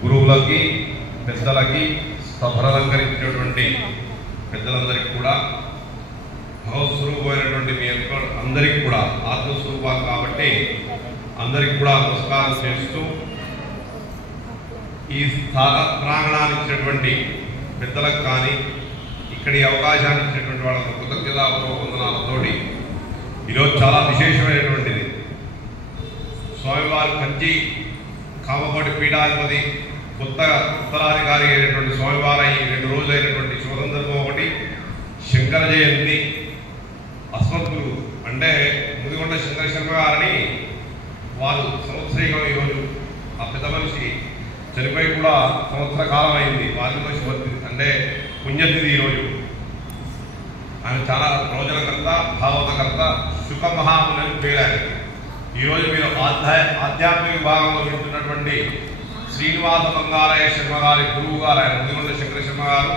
గురువులకి పెద్దలకి సభలంకరించినటువంటి పెద్దలందరికీ కూడా భావస్వరూపమైనటువంటి మీ అందరికీ కూడా ఆత్మస్వరూపాలు కాబట్టి అందరికీ కూడా నమస్కారం చేస్తూ ఈ ప్రాంగణాన్ని ఇచ్చినటువంటి పెద్దలకు కానీ ఇక్కడి అవకాశాన్ని ఇచ్చినటువంటి వాళ్ళకు కృతజ్ఞతావందనాలతోటి ఈరోజు చాలా విశేషమైనటువంటిది. స్వామివారి కంచి కామకోటి పీఠాధిపతి కొత్తగా ఉత్తరాధికారి అయినటువంటి స్వామివారి 2 రోజులైనటువంటి శివసందర్భం ఒకటి, శంకర జయంతి. అస్మద్గురు అంటే ముదిగొండ శంకర శర్మ గారిని వారు సంవత్సరీకం ఈరోజు ఆ పెద్ద మనిషి చనిపోయి కూడా సంవత్సర కాలం అయింది. వారితో శుభతి అంటే పుణ్యతిథి ఈరోజు. ఆయన చాలా ప్రవచనకర్త, భాగవతకర్త, సుఖ మహాముని పేరారు. ఈరోజు మీరు ఆధ్యాత్మిక విభాగంలో వింటున్నటువంటి శ్రీనివాస బంగారయ్య శర్మ గారి గురువు గారు ఆయన ముదిగొండ శంకర శర్మ గారు.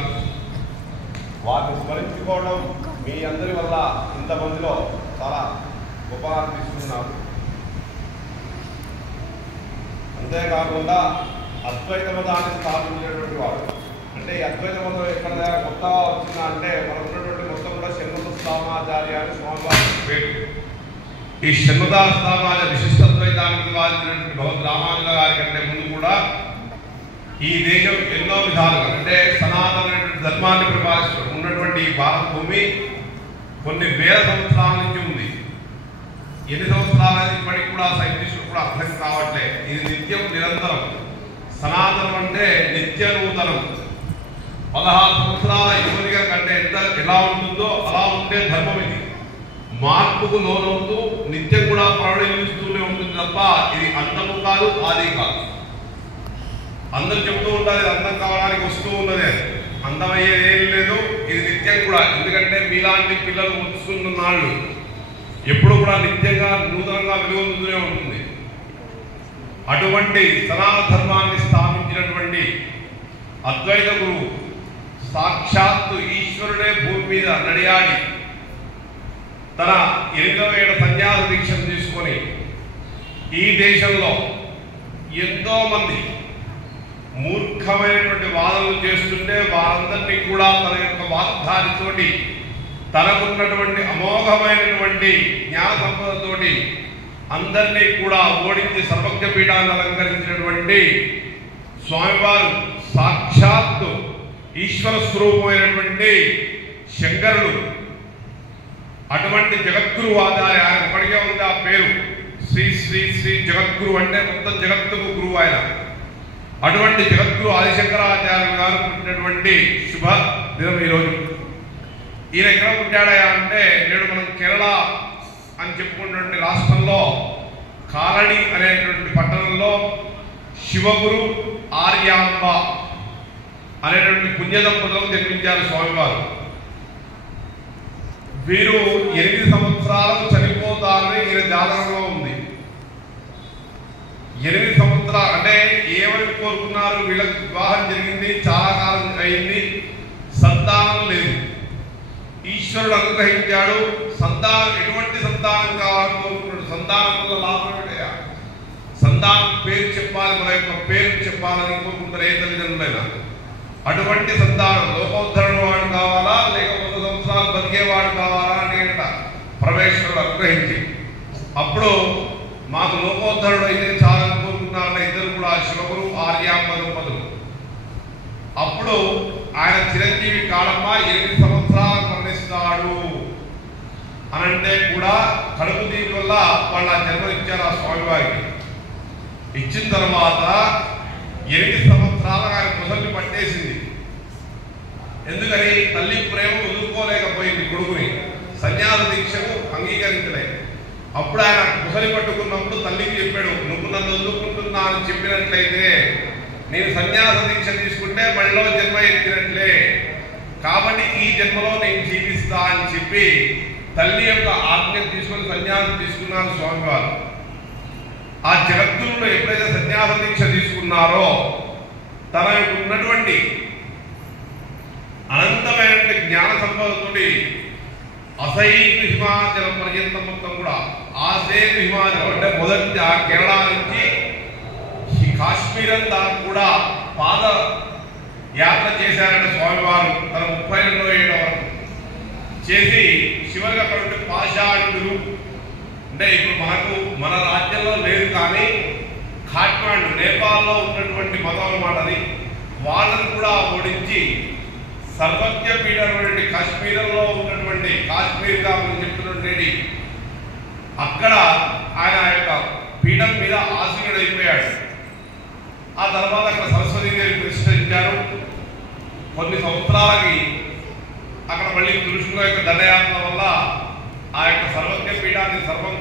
వారిని స్మరించుకోవడం మీ అందరి వల్ల ఇంతమందిలో చాలా గొప్ప అనిపిస్తున్నారు. అంతేకాకుండా అద్వైత మతాన్ని స్థాపించినటువంటి వారు. అంటే ఈ అద్వైత మతం ఎక్కడ కొత్తగా వచ్చిందా అంటే మనం ఉన్నటువంటి మొత్తం కూడా షణ్ముఖ స్థామాచార్య అని స్వామివారి పేరు. ఈ షణ్ముఖాస్థామాల విశిష్టద్వైతానికి వాదించినటువంటి భగవద్ రామానుజ గారి కంటే ముందు కూడా ఈ దేశం ఎన్నో విధాలుగా అంటే సనాతనమైనటువంటి ధర్మాన్ని ప్రపాదిస్తూ ఉన్నటువంటి ఈ భారత భూమి కొన్ని వేల సంవత్సరాల నుంచి ఉంది. ఎన్ని సంవత్సరాలు ఇప్పటికి కూడా సైంటిస్టులు కూడా అర్థం కావట్లే. ఇది నిత్యం నిరంతరం. సనాతనం అంటే నిత్య నూతనం. 16 సంవత్సరాల యువతిగా కంటే ఎలా ఉంటుందో అలా ఉంటే ధర్మం ఇది. మార్పుకు లోనవుతూ నిత్యం కూడా ప్రవణిస్తూనే ఉంటుంది తప్ప ఇది అంతము కాదు, ఆది కాదు. అందరూ చెప్తూ ఉంటారు ఇది అంతం కావడానికి వస్తూ ఉన్నదే, అందమయ్యేది ఏం లేదు. ఇది నిత్యం కూడా. ఎందుకంటే మీలాంటి పిల్లలు వస్తున్న నాళ్ళు ఎప్పుడు కూడా నిత్యంగా నూతనంగా వెలుగొందుతూనే ఉంటుంది. అటువంటి సనాతన ధర్మాన్ని స్థాపించినటువంటి అద్వైత గురువు సాక్షాత్తు ఈశ్వరుడే భూమి మీద నడియాడి తన 8వ ఏట సన్యాస దీక్షను తీసుకొని ఈ దేశంలో ఎంతో మంది మూర్ఖమైనటువంటి వాదనలు చేస్తుంటే వారందరినీ కూడా తన యొక్క వాగ్దానితోటి తనకున్నటువంటి అమోఘమైనటువంటి జ్ఞాన సంపదతోటి అందరినీ కూడా ఓడించి సర్వజ్ఞ పీఠాన్ని అలంకరించినటువంటి స్వామివారు సాక్షాత్తు ఈశ్వర స్వరూపమైనటువంటి శంకరుడు. అటువంటి జగద్గురు ఆచార్య ఆయన ఇప్పటికే ఉంది ఆ పేరు. శ్రీ శ్రీ శ్రీ జగద్గురు అంటే మొత్తం జగత్తుకు గురువు ఆయన. అటువంటి జగద్గురు ఆదిశంకరాచార్యులు గారు పుట్టినటువంటి శుభ దినం ఈరోజు. ఈయన ఎక్కడ పుట్టాడయా అంటే నేడు మనం కేరళ అని చెప్పుకున్నటువంటి రాష్ట్రంలో కాలడి అనేటువంటి పట్టణంలో శివగురు ఆర్యాంబ అనేటువంటి పుణ్య దంపతులకు జన్మించారు స్వామివారు. వీరు 8 సంవత్సరాలకు చనిపోతారని ఈయన జాతకంలో ఉంది. 8 సంవత్సరాలు అంటే ఏమని కోరుకున్నారు? వీళ్ళకి వివాహం జరిగింది, చాలా కాలం అయింది, సంతానం లేదు. ఈశ్వరుడు అనుగ్రహించాడు. సంతానం ఎటువంటి సంతానం కావాలని కోరుకున్నాడు. సంతానం వల్ల లాభం ఏంటయ్యా? సంతానం పేరు చెప్పాలి, మన యొక్క పేరు చెప్పాలని కోరుకుంటారు ఏ తల్లిదండ్రులైనా. అటువంటి సంతానం లోకోద్ధరణ వాడు కావాలా లేక 100 సంవత్సరాలు బతికేవాడు కావాలా అనేట పరమేశ్వరుడు అనుగ్రహించి అప్పుడు మాకు లోకోద్ధరుడు అయితే చాలని కోరుకున్నారన్న ఇద్దరు కూడా శివగురు ఆర్యాంబ దంపతులు. అప్పుడు ఆయన చిరంజీవి కాళమ్మ 8 సంవత్సరాలు మరణిస్తాడు అనంటే కూడా కడుపు దీని వల్ల వాళ్ళ జన్మనిచ్చారు ఆ స్వామివారికి. ఇచ్చిన తర్వాత 8 సంవత్సరాలుగా ఆయన ముసలిని పట్టేసింది. ఎందుకని? తల్లి ప్రేమ వదులుకోలేకపోయింది కొడుకుని. సన్యాస దీక్షకు అంగీకరించలే. అప్పుడు ఆయన ముసలి పట్టుకున్నప్పుడు తల్లికి చెప్పాడు, నువ్వు నన్ను వదులుకుంటున్నా అని చెప్పినట్లయితే నేను సన్యాస దీక్ష తీసుకుంటే మళ్ళీ జన్మ ఎత్తినట్లే, కాబట్టి ఈ జన్మలో నేను జీవిస్తా అని చెప్పి తల్లి యొక్క ఆజ్ఞ తీసుకొని సన్యాసం తీసుకున్నారు స్వామివారు. ఆ జగద్గురువులో ఎప్పుడైతే సన్యాస దీక్ష తీసుకున్నారో తన ఉన్నటువంటి అనంతమైనటువంటి జ్ఞాన సంపదతోటి అసైతు హిమాచలం పర్యంతం మొత్తం కూడా ఆసేతు హిమాచలం అంటే మొదటి కేరళ నుంచి కాశ్మీర్ అంతా కూడా పాద యాత్ర చేశారంటే స్వామివారు తన 32వ ఏట వరకు చేసి చివరిగా అక్కడ పాషాణులు అంటే ఇప్పుడు మనకు మన రాజ్యంలో లేదు కానీ ఖాట్మాండు నేపాల్లో ఉన్నటువంటి మతం అన్నమాట అది. వాళ్ళని కూడా ఓడించి సర్వజ్ఞ పీఠమైనటువంటి కాశ్మీరంలో ఉన్నటువంటి కాశ్మీర్గా మనం చెప్తున్నటువంటి అక్కడ ఆయన యొక్క పీఠం మీద ఆసీనుడైపోయాడు. ఆ తర్వాత అక్కడ సరస్వతీదేవి ప్రతిష్ఠించారు. కొన్ని సంవత్సరాలకి అక్కడ మళ్ళీ కృష్ణుల యొక్క దండయాత్ర వల్ల ఆ యొక్క సర్వజ్ఞ పీఠాన్ని సర్వం